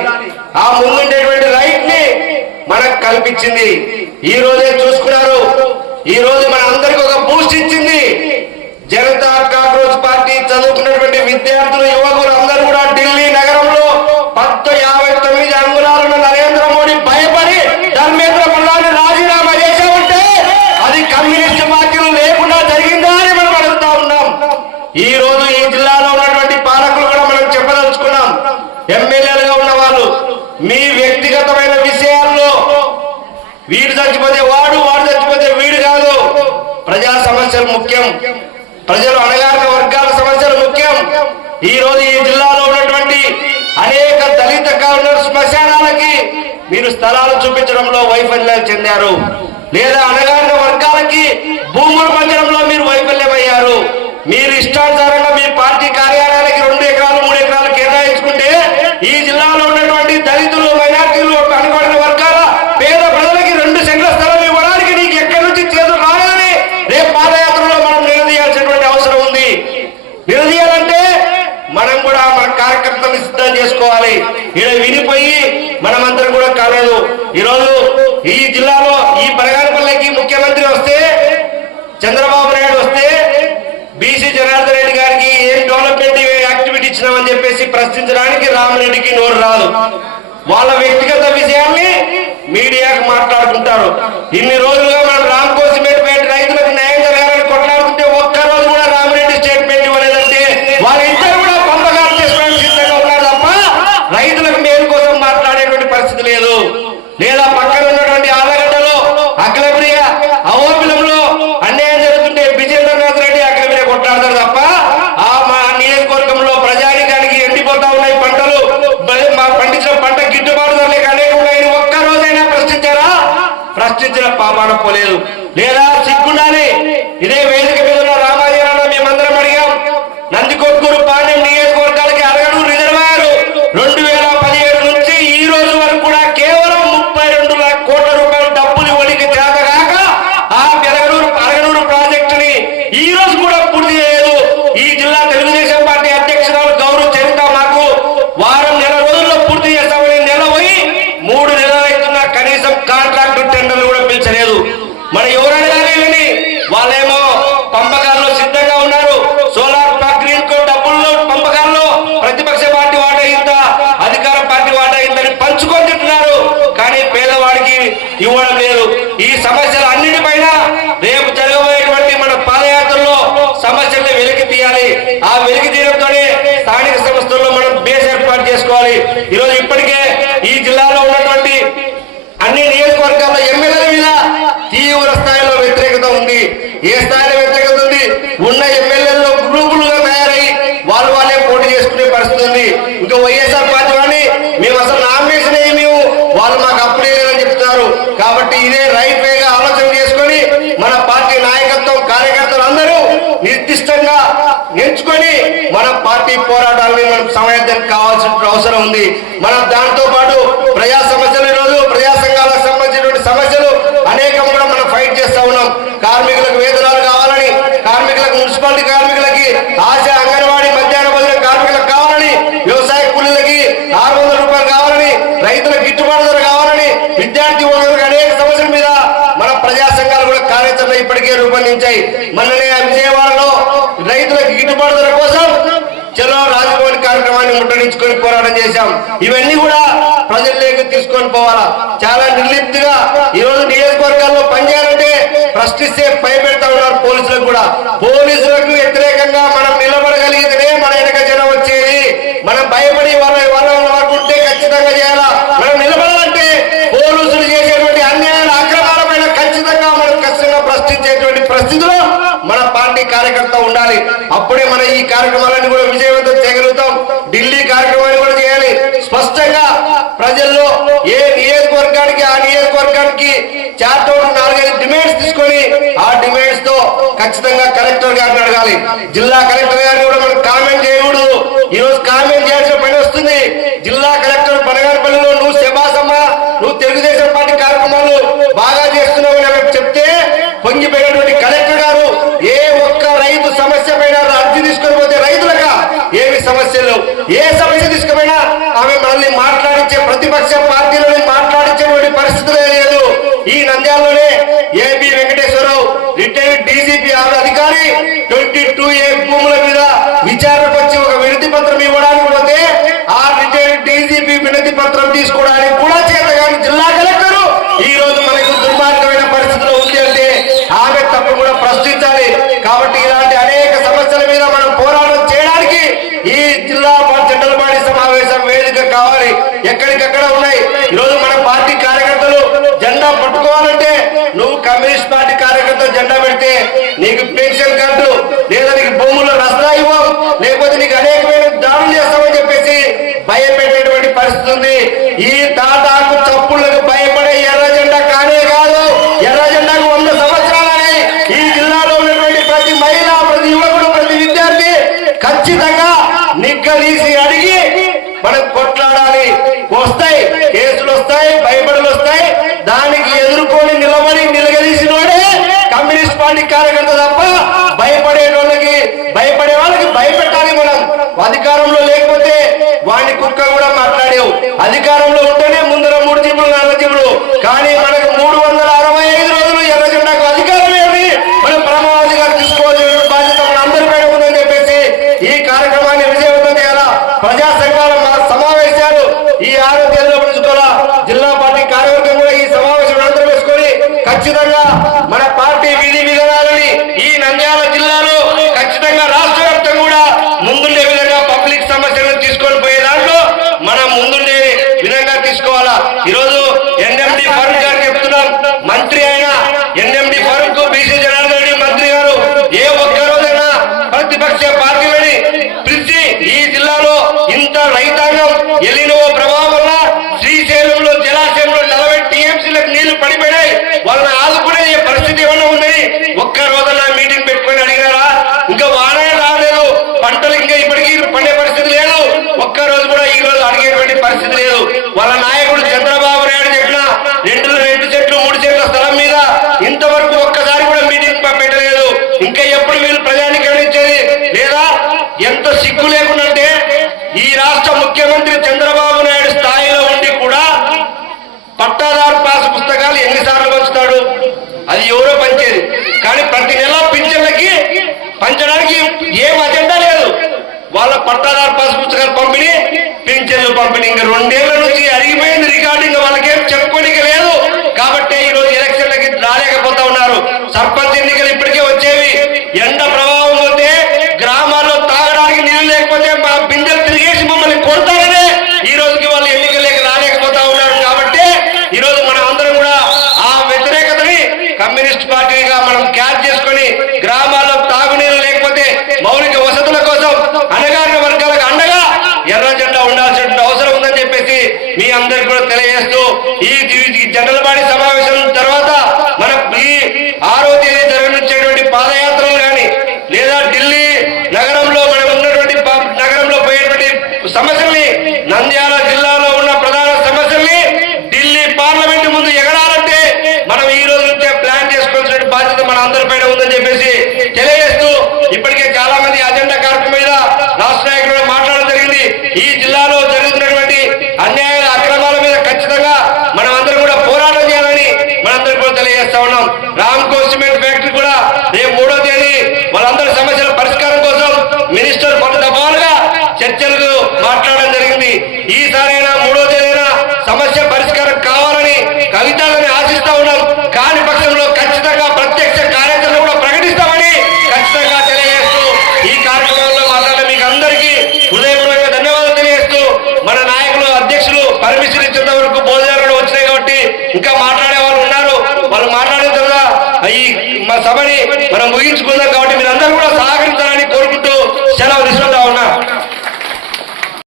ఉండాలి. ఆ ముందుండేటువంటి రైట్ ని మనకు కల్పించింది. ఈ రోజే చూసుకున్నారు. ఈ రోజు మన అందరికి ఒక బూస్ట్ ఇచ్చింది. జనతా కాంగ్రెస్ పార్టీ చదువుకున్నటువంటి విద్యార్థులు, యువకులు అందరూ కూడా ఢిల్లీ నగరంలో 59 అంగుళాలను నరేంద్ర మోడీ భయపడి ధర్మేంద్ర ప్రధాని రాజీనామా చేశామంటే అది కమ్యూనిస్ట్ పార్టీలు లేకుండా జరిగిందా అని మనం అడుగుతా ఉన్నాం. ఈ రోజు ఈ జిల్లాలో ఉన్నటువంటి పాలకులు కూడా మనం చెప్పదలుచుకున్నాం. ఎమ్మెల్యేలుగా ఉన్న వాళ్ళు మీ వ్యక్తిగతమైన విషయాల్లో వీడు చచ్చిపోతే వాడు, వాడు చచ్చిపోతే వీడు కాదు. ప్రజా సమస్యలు ముఖ్యం. ప్రజలు అణగారిన వర్గాల సమస్యలు ముఖ్యం. ఈ రోజు ఈ జిల్లాలో ఉన్నటువంటి అనేక దళిత కార్మికుల శ్మశానాలకి మీరు స్థలాలు చూపించడంలో వైఫల్యాలు చెందారు, లేదా అణగారిన వర్గాలకి భూములు పంచడంలో మీరు వైఫల్యమయ్యారు. మీరు ఇష్టానుసారంగా మీ పార్టీ కార్యాలయాలకి 2 ఎకరాలు 3 ఎకరాలు కేటాయించుకుంటే ఈ జిల్లాలో ఉన్నటువంటి దళితులు, మైనార్టీలు, వెనుకబడిన వర్గాల పేద ప్రజలకి 2 సెంట్ల స్థలం ఇవ్వడానికి నీకు ఎక్కడి నుంచి చేతులు రావాలని రేపు పాదయాత్రలో మనం నిలదీయాల్సినటువంటి అవసరం ఉంది. నిలదీయాలంటే మనం కూడా మన కార్యకర్తలను సిద్ధం చేసుకోవాలి. ఇక్కడ వినిపోయి మనమందరం కూడా కాలేదు. ఈరోజు ఈ జిల్లాలో ఈ బనగానపల్లికి ముఖ్యమంత్రి వస్తే, చంద్రబాబు నాయుడు వస్తే బీసీ జనార్దన్ రెడ్డి గారికి ఏం డెవలప్మెంట్ యాక్టివిటీ ఇచ్చినామని చెప్పేసి ప్రశ్నించడానికి రామరెడ్డికి నోరు రాదు. వాళ్ళ వ్యక్తిగత విషయాల్ని మీడియాకు మాట్లాడుకుంటారు. ఇన్ని రోజులుగా మనం రామ్కో సిమెంట్ రైతులకు న్యాయం జరగాలని కొట్లాడుతుంటే ఒక్కరోజు కూడా రామరెడ్డి స్టేట్మెంట్ ఇవ్వలేదంటే వాళ్ళిద్దరు కూడా పంపకాలు చేసుకోవడానికి సిద్ధంగా ఉన్నారు తప్ప రైతులకు మేలు కోసం మాట్లాడేటువంటి పరిస్థితి లేదు. లేదా పక్కన ఉన్నటువంటి ఆలగడ్డలో అఖిలప్రియ అహోబిలంలో అన్యాయం జరుగుతుంటే విజయేంద్రనాథ్ రెడ్డి అఖిలప్రియ కొట్లాడతారు తప్ప ఆ మా నియోజకవర్గంలో ప్రజానికానికి ఎండిపోతా ఉన్నాయి పంటలు, పండించిన పంట గిట్టుబాటు ధర లేక అనేక ఉన్నాయని ఒక్కరోజైనా ప్రశ్నించారా? ప్రశ్నించిన పాపాన పోలేదు. లేదా సిగ్గుండాలి. ఇదే వేదిక మీద ఉన్న రామాజీరావు మేమందరం అడిగాం. నందికొట్కూరు, పాండ్యం నియోజకవర్గాలకి అరగడూరు రిజర్వాయర్ 2017 నుంచి ఈ రోజు వరకు కూడా కేవలం 32 కోట్ల రూపాయల డబ్బులు ఇవ్వడానికి చేతగాక ఆ అరగడూరు ప్రాజెక్టుని ఈ రోజు కూడా పూర్తి చేయలేదు. ఈ జిల్లా తెలుగుదేశం పార్టీ అధ్యక్షురాలు గౌరవ్ చరిత మాకు నెల రోజుల్లో పూర్తి చేస్తామని నెల పోయి 3 నెలలు అవుతున్నా కనీసం కాంట్రాక్టు టెండర్లు కూడా పిలిచలేదు. మరి ఎవరైనా కానీ వాళ్ళేమో పంపకాల్లో సిద్ధంగా ఉన్నారు. సోలార్ గ్రీన్ కో డబ్బుల్లో పంపకాల్లో ప్రతిపక్ష పార్టీ వాటా ఇంత, అధికార పార్టీ వాటా ఇంతని పంచుకొని తింటున్నారు. కానీ పేదవాడికి ఇవ్వడం లేదు. ఈ సమస్యలు అన్నిటిపైన రేపు జరగబోయేటువంటి మన పాదయాత్రలో సమస్యల్ని వెలికి తీయాలి. ఆ వెలికి తీయడంతోనే స్థానిక సంస్థల్లో మనం బేస్ ఏర్పాటు చేసుకోవాలి. ఈరోజు ఇప్పటికే ఈ జిల్లాలో ఉన్నటువంటి అన్ని నియోజకవర్గాల్లో ఎమ్మెల్యేల మీద తీవ్ర స్థాయిలో వ్యతిరేకత ఉంది. ఏ స్థాయిలో వ్యతిరేకత ఉంది? ఉన్న ఎమ్మెల్యేల్లో గ్రూపులుగా తయారై వాళ్ళే పోటీ చేసుకునే పరిస్థితి ఉంది. ఇంకా వైఎస్ఆర్ పార్టీ వాడిని మేము అసలు నామినేషన్ మేము వాళ్ళు మాకు అప్పుడే లేదని చెప్తున్నారు. కాబట్టి ఇదే రైట్ వేగా ఆలోచన చేసుకొని మన పార్టీ నాయకత్వం, కార్యకర్తలు అందరూ నిర్దిష్టంగా ఎంచుకొని మన పార్టీ పోరాటాలని మనం సమర్థం కావాల్సిన అవసరం ఉంది. మనం దాంతో పాటు ప్రజా సమస్యలు, ఈరోజు ప్రజా సంఘాలకు సంబంధించినటువంటి సమస్యలు అనేకం కూడా మనం ఫైట్ చేస్తా ఉన్నాం. కార్మికులకు వేతనాలు కావాలని, కార్మికులకు, మున్సిపాలిటీ కార్మికులకి ఆశ అంగన్వాడీ మధ్యాహ్న భోజన కార్మికులకు కావాలని, వ్యవసాయ కూలీలకి 600 రూపాయలు కావాలని, రైతులకు గిట్టుబాటు ధర కావాలని, విద్యార్థి వర్గాలకు అనేక సమస్యల మీద మన ప్రజా సంఘాలు కూడా కార్యాచరణ ఇప్పటికే రూపొందించాయి. మొన్ననే విజయవాడలో రైతులకు గిట్టుబాటు ధర కోసం చలో రాజభవన్ కార్యక్రమాన్ని ముట్టడించుకొని పోరాటం చేశాం. ఇవన్నీ కూడా ప్రజల్లోకి తీసుకొని పోవాలా. చాలా నిర్లిప్తిగా ఈరోజు నియోజకవర్గాల్లో పనిచేయాలంటే ప్రశ్నిస్తే భయపెడతా ఉన్నారు పోలీసులకు కూడా. పోలీసులకు వ్యతిరేకంగా మనం నిలబడగలిగితేనే మన వెనక జనం వచ్చేది. మనం భయపడి వాళ్ళకుంటే ఖచ్చితంగా చేయాలా. మనం నిలబడాలంటే పోలీసులు చేసేటువంటి అన్యాయాల, అక్రమాల పైన ఖచ్చితంగా ప్రశ్నించేటువంటి పరిస్థితిలో మన పార్టీ కార్యకర్త ఉండాలి. అప్పుడే మన ఈ కార్యక్రమాలను కూడా విజయవంతం చేయగలుగుతాం. ఢిల్లీ కార్యక్రమాన్ని కూడా చేయాలి. స్పష్టంగా ప్రజల్లో ఏ నియోజకవర్గానికి ఆ నియోజకవర్గానికి చార్టౌట్ 4-5 డిమాండ్స్ తీసుకొని ఆ డిమాండ్స్ తో ఖచ్చితంగా కలెక్టర్ గారిని అడగాలి. జిల్లా కలెక్టర్ గారిని కూడా మనం కామెంట్ చేయకూడదు. ఈ రోజు కామెంట్ చేయాల్సిన పని వస్తుంది. జిల్లా కలెక్టర్ బనగానపల్లిలో నువ్వు శబాసమ్మా, నువ్వు తెలుగుదేశం పార్టీ కార్యక్రమాలు బాగా చేస్తున్నావు అని చెప్తే పొంగిపోయినటువంటి కలెక్టర్ గారు ఏ ఒక్క రైతు సమస్య పైన అర్జీ తీసుకొని పోతే రైతులక ఏమి సమస్యలు, ఏ సమస్య తీసుకుపోయినా ఆమె మనల్ని మాట్లాడించే ప్రతిపక్ష పార్టీలను మాట్లాడించేటువంటి పరిస్థితులే లేదు. ఈ నంద్యాలలోనే ఏబి వెంకటేశ్వరరావు రిటైర్డ్ డీజీపీ అధికారి 22A భూముల మీద విచారణకు వచ్చి ఒక వినతి పత్రం ఇవ్వడానికి పోతే ఆ రిటైర్డ్ డీజీపీ వినతి పత్రం తీసుకోవడానికి కూడా చేతగాని జిల్లా కలెక్టర్ ఈ రోజు మనకు దుర్మార్గమైన పరిస్థితిలో ఉంది అంటే ఆమె తప్పు కూడా ప్రశ్నించాలి. కాబట్టి ఇలాంటి అనేక సమస్యల మీద మనం పోరాటం చేయడానికి ఈ జిల్లా జనరల్ బాడీ సమావేశం వేదిక కావాలి. ఎక్కడికక్కడ ఉన్నాయి. ఈరోజు మన పార్టీ కార్యకర్తలు జెండా పట్టుకోవాలంటే నువ్వు కమ్యూనిస్ట్ పార్టీ కార్యకర్త జెండా పెడితే నీకు పెన్షన్ కార్డు లేదా నీకు భూముల్లో నష్టం ఇవ్వం, లేకపోతే నీకు అనేకమైన దాడులు చేస్తామని చెప్పేసి భయపెట్టేటువంటి పరిస్థితి ఉంది. ఈ తాటాకు చప్పుళ్లకు భయపడే ఎర్ర జెండా కానే కాదు. ఎర్ర జెండాకు 100 సంవత్సరాలని ఈ జిల్లాలో ఉన్నటువంటి ప్రతి మహిళ, ప్రతి యువకుడు, ప్రతి విద్యార్థి ఖచ్చితంగా నిగ్గదీసి అడిగి మనం కొట్లాడాలి. వస్తాయి కేసులు, వస్తాయి భయపడులు వస్తాయి. దానికి ఎదుర్కొని నిలబడి నిలగదీసినోడే కమ్యూనిస్ట్ పార్టీ కార్యకర్త తప్ప భయపడే వాళ్ళకి భయపెట్టాలి. మనం అధికారంలో లేకపోతే వాడిని కుక్క కూడా మాట్లాడేవు. అధికారంలో ఉంటేనే ముందర 3 జీబులు 4 జీబులు, కానీ మనకు 365 రోజులు ఎర్ర జెండాకు అధికారం ఏమి మనం పరమావధిగా తీసుకోవాల్సిన బాధ్యత మన అందరిపై ఉందని చెప్పేసి ఈ కార్యక్రమాన్ని విజయవంతం చేయాలా. ప్రజా సంఘాల సమావేశాలు ఈ 6 తేదీలో పిలుచుకోవాలా. జిల్లా పార్టీ కార్యవర్గం కూడా ఈ సమావేశం అనంతరం వేసుకొని ఖచ్చితంగా మన పార్టీ విధి విధానాలని ఈ నంద్యాల జిల్లాలో ఖచ్చితంగా రాష్ట్ర వ్యాప్తంగా కూడా ముందుండే విధంగా పబ్లిక్ సమస్యలను తీసుకొని పోయే దాంట్లో మనం ముందుండే విధంగా తీసుకోవాలా. ఈరోజు ఎన్ఎండి ఫరూక్ గారు చెప్తున్నాం, మంత్రి అయిన ఎన్ఎండి ఫరూక్ బీసీ జనార్దన్ రెడ్డి మంత్రి గారు ఏ ఒక్క రోజైనా ప్రతిపక్ష పార్టీలని పిలిచి ఈ జిల్లాలో ఇంత రైతాంగం ఎలినో ప్రభావం వల్ల శ్రీశైలంలో జలాశయంలో 40 టీఎంసీలకు నీళ్లు పడిపోయినాయి, వాళ్ళని ఆదుకునే పరిస్థితి ఏమన్నా ఉందని ఒక్క రోజన్నా మీటింగ్ పెట్టుకొని అడిగినారా? ఇంకా వానే రాలేదు, పంటలు ఇంకా ఇప్పటికీ పండే పరిస్థితి లేదు. ఒక్క రోజు కూడా ఈ రోజు అడిగేటువంటి పరిస్థితి లేదు. వాళ్ళ నాయకుడు చంద్రబాబు నాయుడు చెప్పిన 2 సెంట్లు 3 సెంట్ల స్థలం మీద ఇంతవరకు ఒక్కసారి కూడా మీటింగ్ పెట్టలేదు. ఇంకా ఎప్పుడు వీళ్ళు ప్రజానికి గమనించేది లేదా? ఎంత సిగ్గు లేకుంటే ఈ రాష్ట్ర ముఖ్యమంత్రి చంద్రబాబు నాయుడు స్థాయిలో ఉండి కూడా పట్టాదారు పాస్ పుస్తకాలు ఎన్నిసార్లు పంచుతాడు? అది ఎవరో పంచేది. కానీ ప్రతి నెల పింఛన్లకి పంచడానికి ఏం అజెండా లేదు. వాళ్ళ పట్టాదారు పాస్ పుస్తకాలు పంపిణీ, పింఛన్లు పంపిణీ ఇంకా 2 ఏళ్ల నుంచి అరిగిపోయింది రికార్డింగ్. వాళ్ళకేం చెప్పుకోనికి లేదు. కాబట్టి ఈ రోజు ఎలక్షన్లకి రాలేకపోతా ఉన్నారు. సర్పంచ్ ఎన్నికలు ఇప్పటికే వచ్చేవి. ఎండ ప్రభావం పోతే గ్రామాల్లో తాగడానికి నీళ్లు లేకపోతే మా బిందెలు తిరిగేసి మమ్మల్ని కొడతారనే ఈ రోజుకి వాళ్ళు ఎన్నికలకి రాలేకపోతా ఉన్నారు. కాబట్టి ఈ రోజు మనం అందరం కూడా ఆ వ్యతిరేకతని కమ్యూనిస్ట్ పార్టీగా మనం క్యాచ్ చేసుకొని గ్రామాల్లో తాగునీరు లేకపోతే మౌలిక వసతుల కోసం అణగారిన వర్గాలకు అండగా ఎర్ర జెండా ఉండాల్సిన అవసరం ఉందని చెప్పేసి మీ అందరికి కూడా తెలియజేస్తూ ఈ జనరల్ బాడీ సమావేశం తర్వాత మన ఈ 6వ తేదీ జరగనున్నటువంటి పాదయాత్రలు కానీ లేదా ఢిల్లీ నగరంలో మనం ఉన్నటువంటి నగరంలో పోయేటువంటి సమస్యల్ని, నంద్యాల జిల్లాలో ఉన్న ప్రధాన సమస్యల్ని ఢిల్లీ పార్లమెంట్ ముందు ఎగరాలంటే మనం ఈ రోజు నుంచే ప్లాన్ చేసుకోవాల్సిన బాధ్యత మన అందరిపైన ఉందని చెప్పేసి తెలియజేస్తూ ఇప్పటికే చాలా మంది అజెండా కార్యక్రమం మీద రాష్ట్ర నాయకులు మాట్లాడడం జరిగింది. ఈ జిల్లాలో జరుగుతున్నటువంటి అన్యాయాల అక్రమాల మీద ఖచ్చితంగా మనం అందరం కూడా పోరాటం చేయాలని మనందరం కూడా తెలియజేస్తా ఉన్నాం. రామ్కో సిమెంట్ ఫ్యాక్టరీ కూడా రేపు 3వ తేదీ వాళ్ళందరి సమస్యల పరిష్కారం కోసం మినిస్టర్ పలు దఫాలుగా చర్చలు మాట్లాడడం జరిగింది. ఈసారైనా 3వ తేదీన సమస్య పరిష్కారం కావాలని కవితలని ఆశిస్తా ఉన్నాం. కాని పక్షంలో ఖచ్చితంగా ప్రత్యక్ష కార్యాచరణ కూడా ప్రకటిస్తామని ఖచ్చితంగా తెలియజేస్తూ ఈ కార్యక్రమంలో మాట్లాడిన మీకు అందరికీ హృదయపూర్వకంగా ధన్యవాదాలు తెలియజేస్తూ మన నాయకులు అధ్యక్షులు పర్మిషన్ ఇచ్చేంత వరకు భోజనాలు వచ్చినాయి కాబట్టి ఇంకా మాట్లాడే వాళ్ళు ఉన్నారు. వాళ్ళు మాట్లాడిన తర్వాత ఈ మా సభని మనం ముగించుకుందాం. కాబట్టి మీరందరూ కూడా సహకరించాలని కోరుకుంటూ సెలవు తీసుకుంటాం.